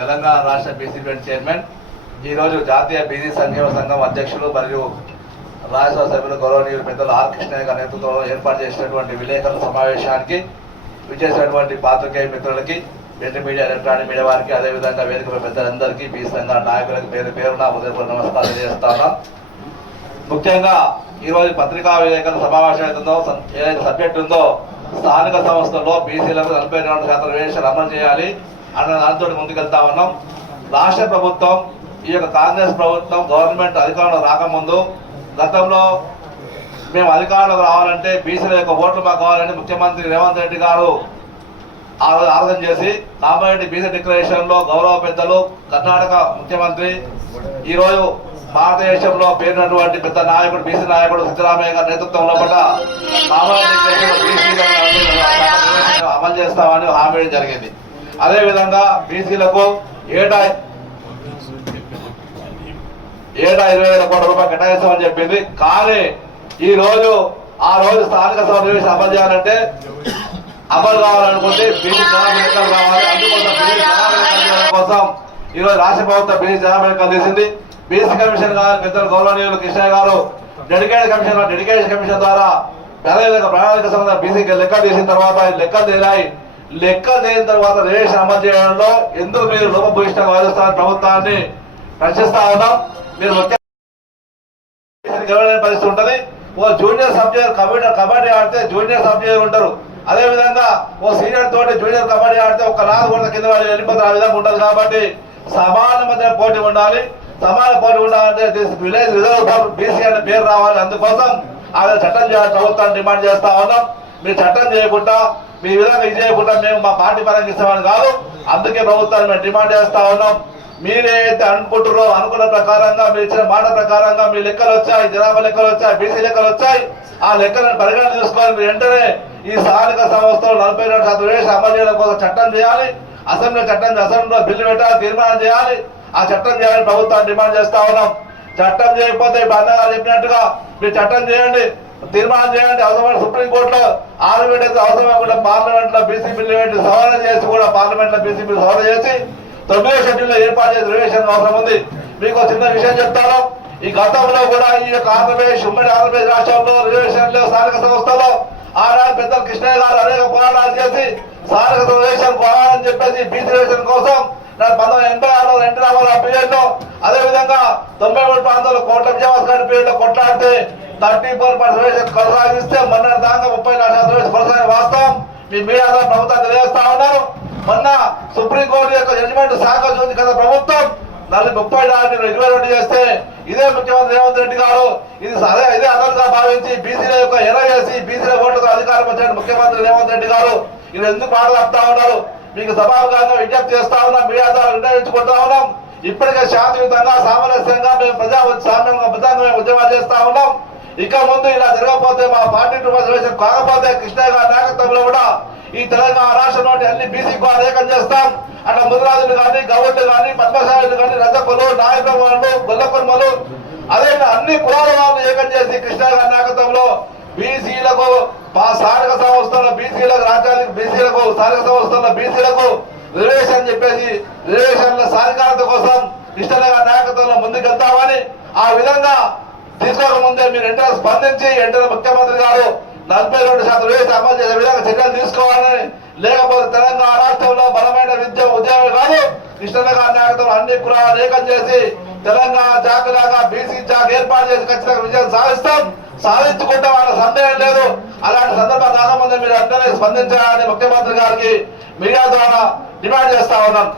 తెలంగాణ రాష్ట్ర BC bend chairman ఈరోజు జాతీయ బీసీ సంక్షేమ సంఘం అధ్యక్షులు మరియు రాజ్యసభ సభ్యులు గౌరవనీయులు పెద్దలు ఆర్ కృష్ణయ్య గారి నేతృత్వంలో ఏర్పాటు చేసినటువంటి విలేకరుల సమావేశానికి విచ్చేసినటువంటి పాత్రికేయ మిత్రులకి ప్రింట్ మీడియా ఎలక్ట్రానిక్ మీడియా వారికి అదేవిధంగా వేదికపై పెద్దలందరికీ బీసీ సంఘ నాయకులకు పేరు పేరున ఉదయపూర్వ నమస్కారం చేస్తాను ముఖ్యంగా ఈరోజు పత్రికా విలేకరుల సమావేశం అవుతుందో ఏదైతే సబ్జెక్ట్ ఉందో స్థానిక సంస్థల్లో బీసీలకు నలభై రెండు శాతం రిజర్వేషన్ అమలు చేయాలి. అన్న దాంతో ముందుకెళ్తా ఉన్నాం రాష్ట్ర ప్రభుత్వం ఈ యొక్క కాంగ్రెస్ ప్రభుత్వం గవర్నమెంట్ అధికారంలో రాకముందు గతంలో మేము అధికారంలోకి రావాలంటే బీసీల యొక్క ఓట్లు మాకు కావాలని ముఖ్యమంత్రి రేవంత్ రెడ్డి గారు ఆ రోజు ఆలోచన చేసి కామారెడ్డి బీసీ డిక్లరేషన్లో గౌరవ పెద్దలు కర్ణాటక ముఖ్యమంత్రి ఈరోజు భారతదేశంలో పేరినటువంటి పెద్ద నాయకుడు బీసీ నాయకుడు సిద్ధరామయ్య గారి నేతృత్వంలో కూడా కామారెడ్డి అమలు చేస్తామని హామీ జరిగింది. అదే విధంగా బీసీలకు ఏటా ఏటా ఇరవై వేల కోట్ల రూపాయలు కేటాయిస్తామని చెప్పింది. కానీ ఈ రోజు ఆ రోజు స్థానిక సమావేశం అమలు చేయాలంటే అమలు కావాలనుకుంటే బీసీ జనాభా కావాలి అందుకోసం బీసీ జనాభా కోసం ఈ రోజు రాష్ట్ర ప్రభుత్వం బీసీ జనాభా తీసింది. బీసీ కమిషన్ గారు పెద్దలు గౌరవనీయులు కృష్ణ గారు డెడికేటెడ్ కమిషన్ డెడికేషన్ కమిషన్ ద్వారా ప్రణాళిక ప్రణాళిక సంబంధ బీసీకి లెక్కలు తీసిన తర్వాత లెక్కలు తేలాయి. లెక్క లేని తర్వాత రిజర్వేషన్ అమలు చేయడంలో ఎందుకు మీరు లోపభూషణ వాదిస్తున్న ప్రభుత్వాన్ని? రక్షిస్తా ఉన్నాం. మీరు గెలవలేని పరిస్థితి ఉంటది. ఓ జూనియర్ సబ్జెక్ట్ కబడ్డీ కబడ్డీ ఆడితే జూనియర్ సబ్జెక్ట్ ఉంటారు. అదే విధంగా ఓ సీనియర్ తోటి జూనియర్ కబడ్డీ ఆడితే ఒక నాలుగు కూడా కింద వాళ్ళు వెళ్ళిపోతారు. ఆ విధంగా ఉంటది కాబట్టి సమాన మధ్య పోటీ ఉండాలి. సమాన పోటీ ఉండాలంటే విలేజ్ రిజర్వ్ బీసీ అనే పేరు రావాలి. అందుకోసం ఆ చట్టం చేయాలి ప్రభుత్వాన్ని డిమాండ్ చేస్తా ఉన్నాం. మీరు చట్టం చేయకుండా మీ విధంగా ఇది చేయకుండా మేము మా పార్టీ పరంగా ఇస్తామని కాదు. అందుకే ప్రభుత్వాన్ని మేము డిమాండ్ చేస్తా ఉన్నాం. మీరేదైతే అనుకుంటారో అనుకున్న ప్రకారంగా మీరు ఇచ్చిన మాట ప్రకారంగా మీ లెక్కలు వచ్చాయి జనాభా లెక్కలు వచ్చాయి బీసీ లెక్కలు వచ్చాయి. ఆ లెక్కలను పరిగణన తీసుకొని మీరు వెంటనే ఈ స్థానిక సంస్థలు నలభై రెండు శాతం వేసి అమలు చేయడం కోసం చట్టం చేయాలి. అసెంబ్లీ చట్టం అసెంబ్లీలో బిల్లు పెట్టాలి తీర్మానం చేయాలి. ఆ చట్టం చేయాలని ప్రభుత్వాన్ని డిమాండ్ చేస్తా ఉన్నాం. చట్టం చేయకపోతే ఇప్పుడు అన్నగారు చెప్పినట్టుగా మీరు చట్టం చేయండి తీర్మానం చేయండి. అవసరమైన సుప్రీంకోర్టులో పార్లమెంట్ అయితే కూడా పార్లమెంట్లో బీసీ బిల్లు సవరణ చేసి కూడా పార్లమెంట్లో బీసీ బిల్లు సవరణ చేసి తొమ్మిదో షెడ్యూల్లో ఏర్పాటు చేసే రిజర్వేషన్ అవసరం ఉంది. మీకు చిన్న విషయం చెప్తాను. ఈ గతంలో కూడా ఈ యొక్క ఆంధ్రప్రదేశ్ ఉమ్మడి ఆంధ్రప్రదేశ్ రాష్ట్రంలో రిజర్వేషన్ స్థానిక సంస్థలో ఆనాడు పెద్దలు కృష్ణయ్య గారు అనేక పోరాటాలు చేసి స్థానిక రిజర్వేషన్ కోరాలని చెప్పేసి బీసీ రిజర్వేషన్ కోసం పంతొమ్మిది ఎనభై ఆరులో ఎన్టీ రామారావు పీరియడ్లో అదే విధంగా తొంభై మూడు ప్రాంతాల్లో కోట్ల విజయవాస్ గారి పీరియడ్లో కొట్లాడితే థర్టీ ఫోర్ పర్సెంట్ కొనసాగిస్తే మొన్న దాకా ముప్పై నాలుగు శాతం కొనసాగిన వాస్తవం. మీ మీడియా ద్వారా ప్రభుత్వం తెలియజేస్తా ఉన్నారు. మొన్న సుప్రీంకోర్టు యొక్క జడ్జిమెంట్ శాఖ చూసి కదా ప్రభుత్వం. నలభై ముప్పై నాలుగు ఇరవై రెండు చేస్తే ఇదే ముఖ్యమంత్రి రేవంత్ రెడ్డి గారు. ఇది అదే ఇదే అదనంగా భావించి బీసీల యొక్క ఎర చేసి బీసీల ఓట్లతో అధికారం వచ్చిన ముఖ్యమంత్రి రేవంత్ రెడ్డి గారు ఇది ఎందుకు మాట్లాడుతా ఉన్నారు? మీకు సభాముఖంగా విజ్ఞప్తి చేస్తా ఉన్నాం మీడియా ద్వారా నిర్ణయించుకుంటా ఉన్నాం. ఇప్పటికే శాంతియుతంగా సామరస్యంగా మేము ప్రజా సామ్యంగా ప్రజాంగా మేము ఉద్యమాలు చేస్తా ఉన్నాం. ఇక ముందు ఇలా జరగకపోతే మా పార్టీ రిజర్వేషన్ కాకపోతే కృష్ణ గారి నాయకత్వంలో కూడా ఈ తెలంగాణ రాష్ట్రం అన్ని బీసీ కూడా ఏకం చేస్తాం. అట్లా ముదిరాజులు కానీ గౌడ్లు కానీ పద్మశాలులు కానీ రజకులు నాయకులు వాళ్ళు గొల్లకొమ్మలు అదే అన్ని కులాల వాళ్ళు ఏకం చేసి కృష్ణ గారి నాయకత్వంలో బీసీలకు స్థానిక సంస్థల బీసీలకు రాజ్యానికి బీసీలకు స్థానిక సంస్థల బీసీలకు రిజర్వేషన్ చెప్పేసి రిజర్వేషన్ల సాధికారత కోసం కృష్ణ గారి నాయకత్వంలో ముందుకెళ్తామని ఆ విధంగా తీసుకోక ముందే మీరు వెంటనే స్పందించి వెంటనే ముఖ్యమంత్రి గారు నలభై రెండు శాతం వేసి అమలు చేసే విధంగా చర్యలు తీసుకోవాలని లేకపోతే తెలంగాణ రాష్ట్రంలో బలమైన విద్య ఉద్యోగం కాదు. కృష్ణన్న గారి నాయకత్వం అన్ని కులాలు ఏకం చేసి తెలంగాణ జాగలాగా బీసీ జాక్ ఏర్పాటు చేసి ఖచ్చితంగా విజయం సాధిస్తాం. సాధించుకుంటాం అన్న సందేహం లేదు. అలాంటి సందర్భం రాకముందే మీరు వెంటనే స్పందించాలని ముఖ్యమంత్రి గారికి మీడియా ద్వారా డిమాండ్ చేస్తా ఉన్నాం.